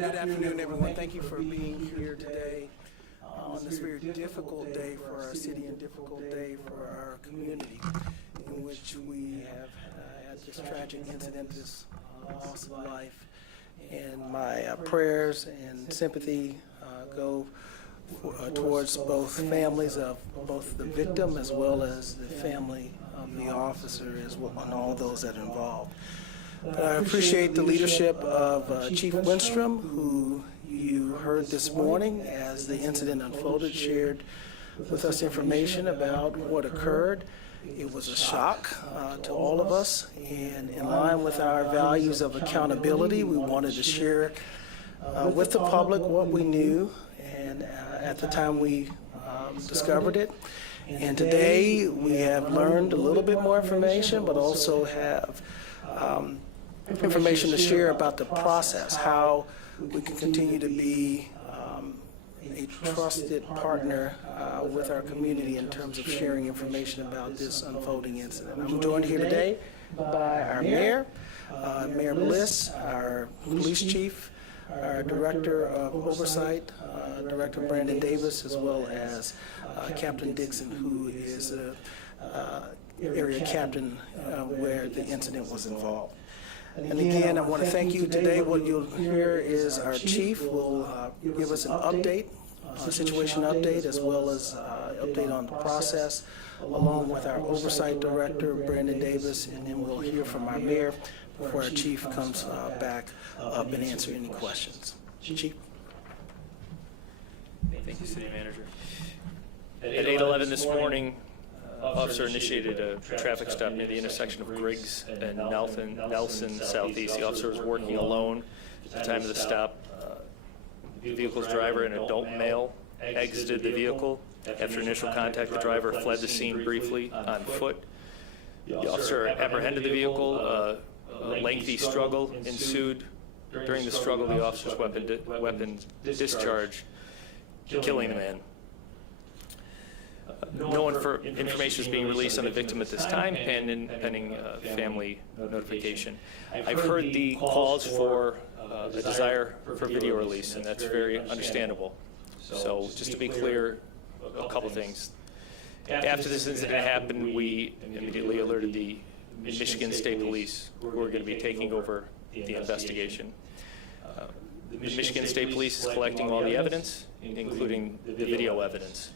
Good afternoon, everyone. Thank you for being here today on this very difficult day for our city and difficult day for our community, in which we have had this tragic incident, this loss of life. And my prayers and sympathy go towards both families of both the victim as well as the family of the officer as well, and all those that are involved. But I appreciate the leadership of Chief Winstrom, who you heard this morning as the incident unfolded, shared with us information about what occurred. It was a shock to all of us, and in line with our values of accountability, we wanted to share with the public what we knew and at the time we discovered it. And today we have learned a little bit more information, but also have information to share about the process, how we can continue to be a trusted partner with our community in terms of sharing information about this unfolding incident. I'm joined here today by our mayor, Mayor Bliss, our police chief, our director of oversight, Director Brandon Davis, as well as Captain Dixon, who is the area captain where the incident was involved. And again, I want to thank you today. What you'll hear is our chief will give us an update, a situation update, as well as update on the process, along with our oversight director, Brandon Davis, and then we'll hear from our mayor before our chief comes back up and answer any questions. Chief. Thank you, City Manager. At 8:11 this morning, officer initiated a traffic stop near the intersection of Griggs and Nelson Southeast. The officer was working alone at the time of the stop. The vehicle's driver, an adult male, exited the vehicle. After initial contact, the driver fled the scene briefly on foot. The officer apprehended the vehicle. A lengthy struggle ensued. During the struggle, the officer's weapon discharged, killing the man. No information is being released on the victim at this time, pending family notification. I've heard the calls for a desire for video release, and that's very understandable. So just to be clear, a couple things. After this incident happened, we immediately alerted the Michigan State Police, who are going to be taking over the investigation. The Michigan State Police is collecting all the evidence, including the video evidence.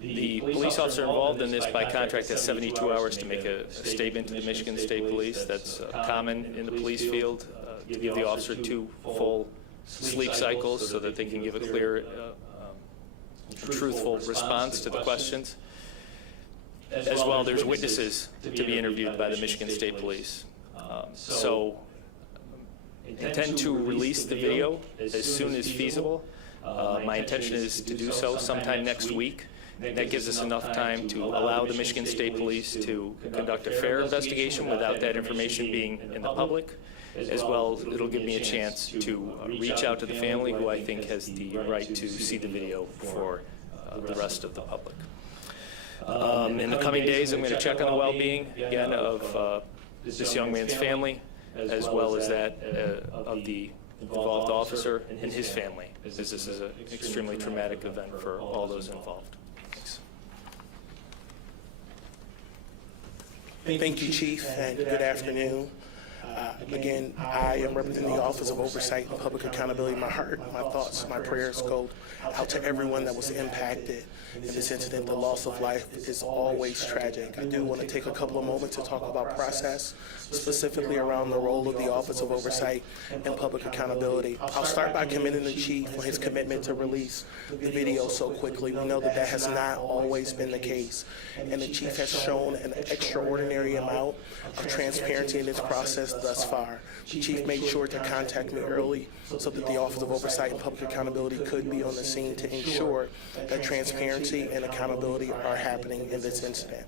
The police officer involved in this by contract has 72 hours to make a statement to the Michigan State Police. That's common in the police field, to give the officer 2 full sleep cycles so that they can give a clear, truthful response to the questions. As well, there's witnesses to be interviewed by the Michigan State Police. So intend to release the video as soon as feasible. My intention is to do so sometime next week. That gives us enough time to allow the Michigan State Police to conduct a fair investigation without that information being in the public. As well, it'll give me a chance to reach out to the family, who I think has the right to see the video for the rest of the public. In the coming days, I'm going to check on the well-being, again, of this young man's family, as well as that of the involved officer and his family, as this is an extremely traumatic event for all those involved. Thank you, Chief, and good afternoon. Again, I am representing the Office of Oversight and Public Accountability. My heart, my thoughts, my prayers go out to everyone that was impacted in this incident. The loss of life is always tragic. I do want to take a couple of moments to talk about process, specifically around the role of the Office of Oversight and Public Accountability. I'll start by commending the Chief on his commitment to release the video so quickly. We know that that has not always been the case, and the Chief has shown an extraordinary amount of transparency in this process thus far. The Chief made sure to contact me early so that the Office of Oversight and Public Accountability could be on the scene to ensure that transparency and accountability are happening in this incident.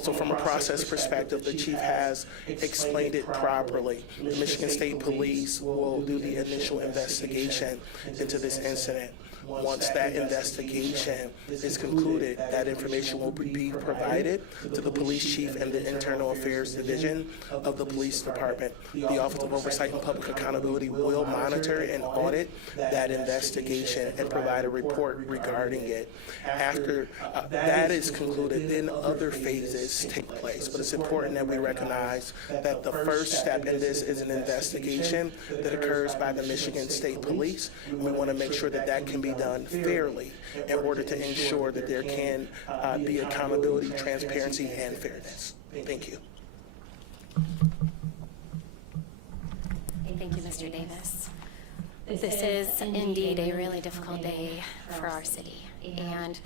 So from a process perspective, the Chief has explained it properly. The Michigan State Police will do the initial investigation into this incident. Once that investigation is concluded, that information will be provided to the police chief and the Internal Affairs Division of the Police Department. The Office of Oversight and Public Accountability will monitor and audit that investigation and provide a report regarding it. After that is concluded, then other phases take place. But it's important that we recognize that the first step in this is an investigation that occurs by the Michigan State Police. And we want to make sure that that can be done fairly in order to ensure that there can be accountability, transparency, and fairness. Thank you. Thank you, Mr. Davis. This is indeed a really difficult day for our city, and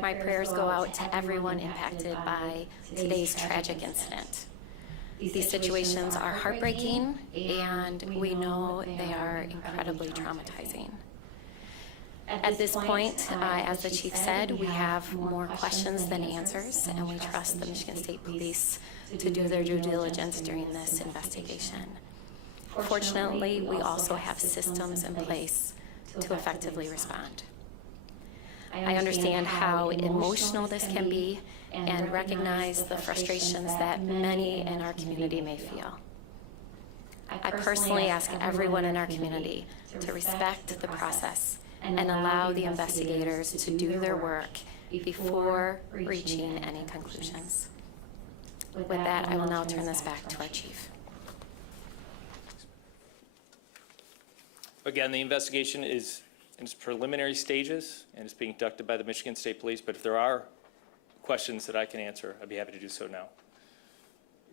my prayers go out to everyone impacted by today's tragic incident. These situations are heartbreaking, and we know they are incredibly traumatizing. At this point, as the chief said, we have more questions than answers, and we trust the Michigan State Police to do their due diligence during this investigation. Fortunately, we also have systems in place to effectively respond. I understand how emotional this can be and recognize the frustrations that many in our community may feel. I personally ask everyone in our community to respect the process and allow the investigators to do their work before reaching any conclusions. With that, I will now turn this back to our chief. Again, the investigation is in its preliminary stages and is being conducted by the Michigan State Police, but if there are questions that I can answer, I'd be happy to do so now.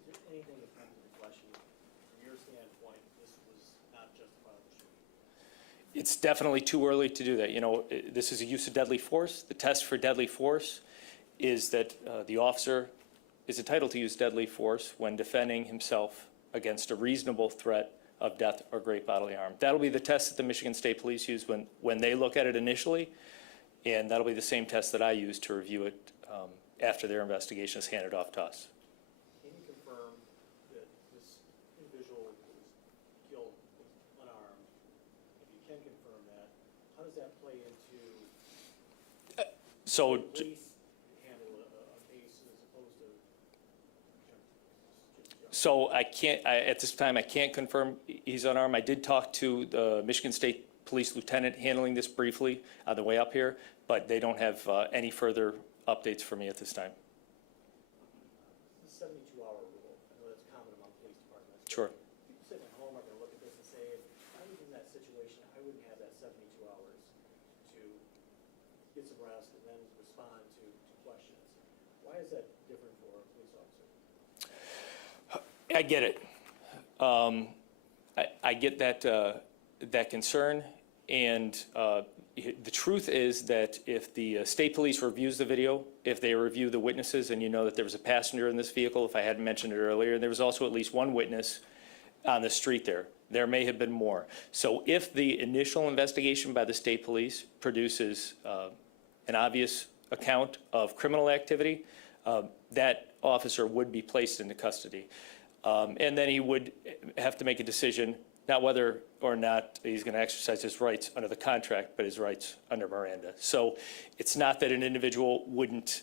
Is there anything that comes into question from your standpoint, this was not justifiable? It's definitely too early to do that. You know, this is a use of deadly force. The test for deadly force is that the officer is entitled to use deadly force when defending himself against a reasonable threat of death or great bodily harm. That'll be the test that the Michigan State Police use when they look at it initially, and that'll be the same test that I use to review it after their investigation is handed off to us. Can you confirm that this individual who was killed was unarmed? If you can confirm that, how does that play into So, police handle a case as opposed to So I can't, at this time, I can't confirm he's unarmed. I did talk to the Michigan State Police Lieutenant handling this briefly on the way up here, but they don't have any further updates for me at this time. the 72-hour rule? I know that's common among police departments. Sure. People sitting at home are going to look at this and say, if I was in that situation, I wouldn't have that 72 hours to get some rest and then respond to questions. Why is that different for a police officer? I get it. I get that concern, and the truth is that if the state police reviews the video, if they review the witnesses, and you know that there was a passenger in this vehicle, if I hadn't mentioned it earlier, and there was also at least one witness on the street there. There may have been more. So if the initial investigation by the state police produces an obvious account of criminal activity, that officer would be placed into custody. And then he would have to make a decision, not whether or not he's going to exercise his rights under the contract, but his rights under Miranda. So it's not that an individual wouldn't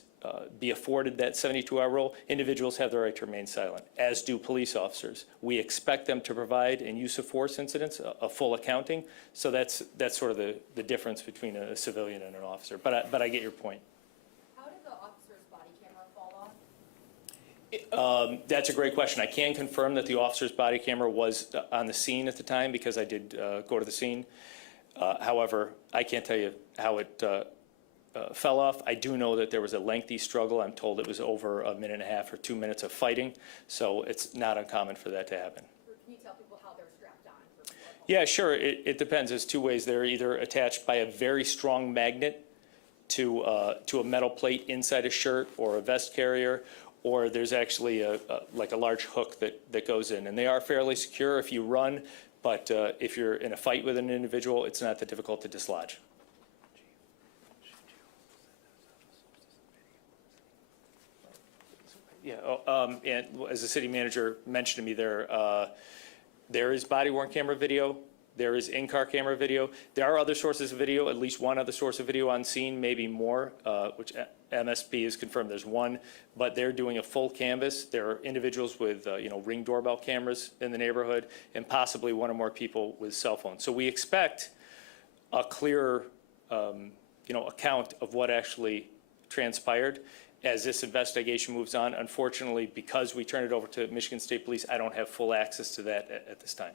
be afforded that 72-hour rule. Individuals have the right to remain silent, as do police officers. We expect them to provide, in use of force incidents, a full accounting. So that's sort of the difference between a civilian and an officer. But I get your point. How did the officer's body camera fall off? That's a great question. I can confirm that the officer's body camera was on the scene at the time because I did go to the scene. However, I can't tell you how it fell off. I do know that there was a lengthy struggle. I'm told it was over a minute and a half or 2 minutes of fighting. So it's not uncommon for that to happen. Or can you tell people how they're strapped on? For Yeah, sure. It depends. There's two ways. They're either attached by a very strong magnet to a metal plate inside a shirt or a vest carrier, or there's actually like a large hook that goes in. And they are fairly secure if you run, but if you're in a fight with an individual, it's not that difficult to dislodge. Yeah, and as the city manager mentioned to me, there is body-worn camera video. there is in-car camera video. There are other sources of video, at least one other source of video on scene, maybe more, which MSP has confirmed there's one, but they're doing a full canvas. There are individuals with, Ring doorbell cameras in the neighborhood, and possibly one or more people with cell phones. So we expect a clearer, account of what actually transpired as this investigation moves on. Unfortunately, because we turned it over to Michigan State Police, I don't have full access to that at this time.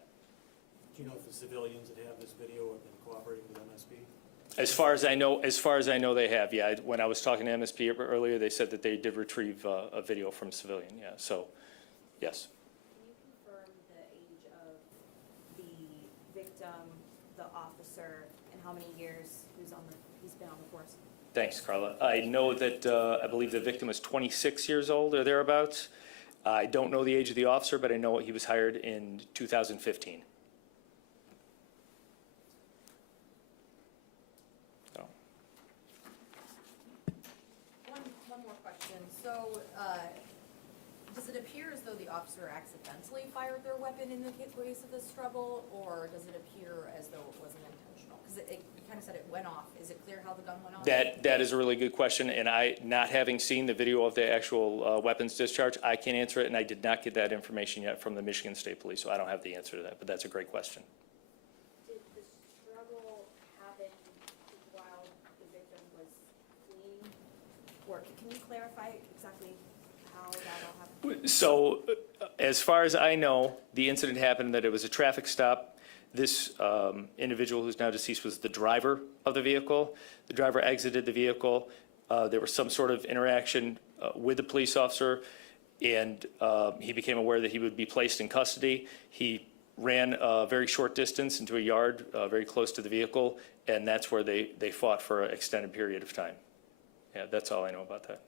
Do you know if the civilians that have this video have been cooperating with MSP? As far as I know, they have. Yeah, when I was talking to MSP earlier, they said that they did retrieve a video from civilian. Yeah, so yes. Can you confirm the age of the victim, the officer, and how many years he's been on the force? Thanks, Carla. I know that I believe the victim is 26 years old or thereabouts. I don't know the age of the officer, but I know he was hired in 2015. So. One more question. So, does it appear as though the officer accidentally fired their weapon in the case of this struggle, or does it appear as though it wasn't intentional? Because it kind of said it went off. Is it clear how the gun went off? That is a really good question, and I, not having seen the video of the actual weapons discharge, I can't answer it, and I did not get that information yet from the Michigan State Police, so I don't have the answer to that, but that's a great question. Did the struggle happen while the victim was fleeing? Or can you clarify exactly how that all happened? So, as far as I know, the incident happened that it was a traffic stop. This individual who's now deceased was the driver of the vehicle. The driver exited the vehicle. There was some sort of interaction with the police officer, and he became aware that he would be placed in custody. He ran a very short distance into a yard very close to the vehicle, and that's where they fought for an extended period of time. Yeah, that's all I know about that.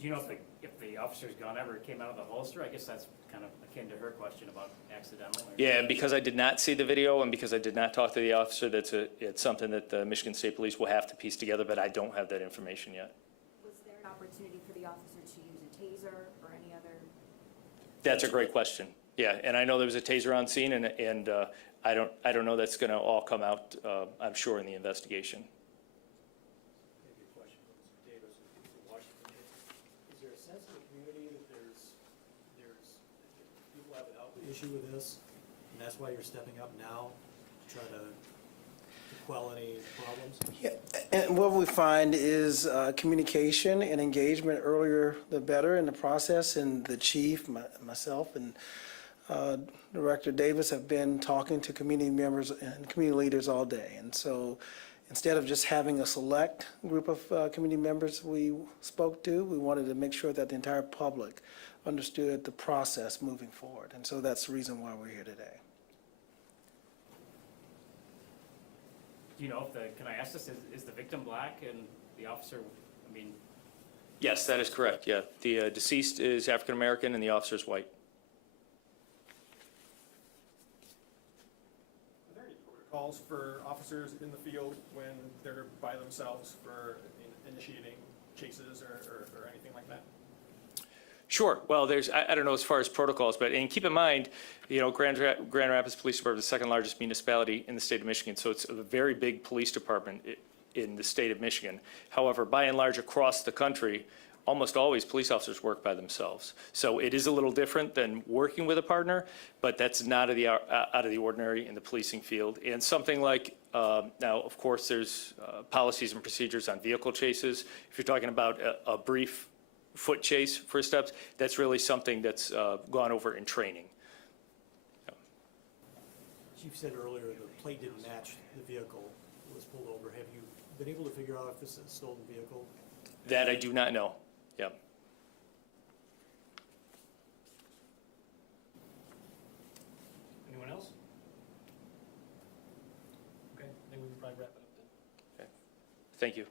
Do you know if the officer's gun ever came out of the holster? I guess that's kind of akin to her question about accidental. Yeah, and because I did not see the video and because I did not talk to the officer, it's something that the Michigan State Police will have to piece together, but I don't have that information yet. Was there an opportunity for the officer to use a taser or any other? That's a great question. Yeah, and I know there was a taser on scene, and I don't know that's going to all come out, I'm sure, in the investigation. Maybe a question for Mr. Davis in Washington. Is there a sense in the community that there's people have an outlet issue with this, and that's why you're stepping up now to try to quell any problems? Yeah, and what we find is communication and engagement earlier the better in the process, and the chief, myself, and Director Davis have been talking to community members and community leaders all day. And so instead of just having a select group of community members we spoke to, we wanted to make sure that the entire public understood the process moving forward. And so that's the reason why we're here today. Do you know can I ask this, is the victim black and the officer, Yes, that is correct, yeah. The deceased is African-American and the officer is white. Are there any protocols for officers in the field when they're by themselves for initiating chases or anything like that? Sure. Well, I don't know as far as protocols, and keep in mind, Grand Rapids Police Department is the second largest municipality in the state of Michigan, so it's a very big police department in the state of Michigan. However, by and large, across the country, almost always police officers work by themselves. So it is a little different than working with a partner, but that's not out of the ordinary in the policing field. And something like, now, of course, there's policies and procedures on vehicle chases. If you're talking about a brief foot chase for steps, that's really something that's gone over in training. Chief said earlier the plate didn't match the vehicle that was pulled over. Have you been able to figure out if this is a stolen vehicle? That I do not know. Yeah. anyone else? Okay, I think we can probably wrap it up then. Thank you.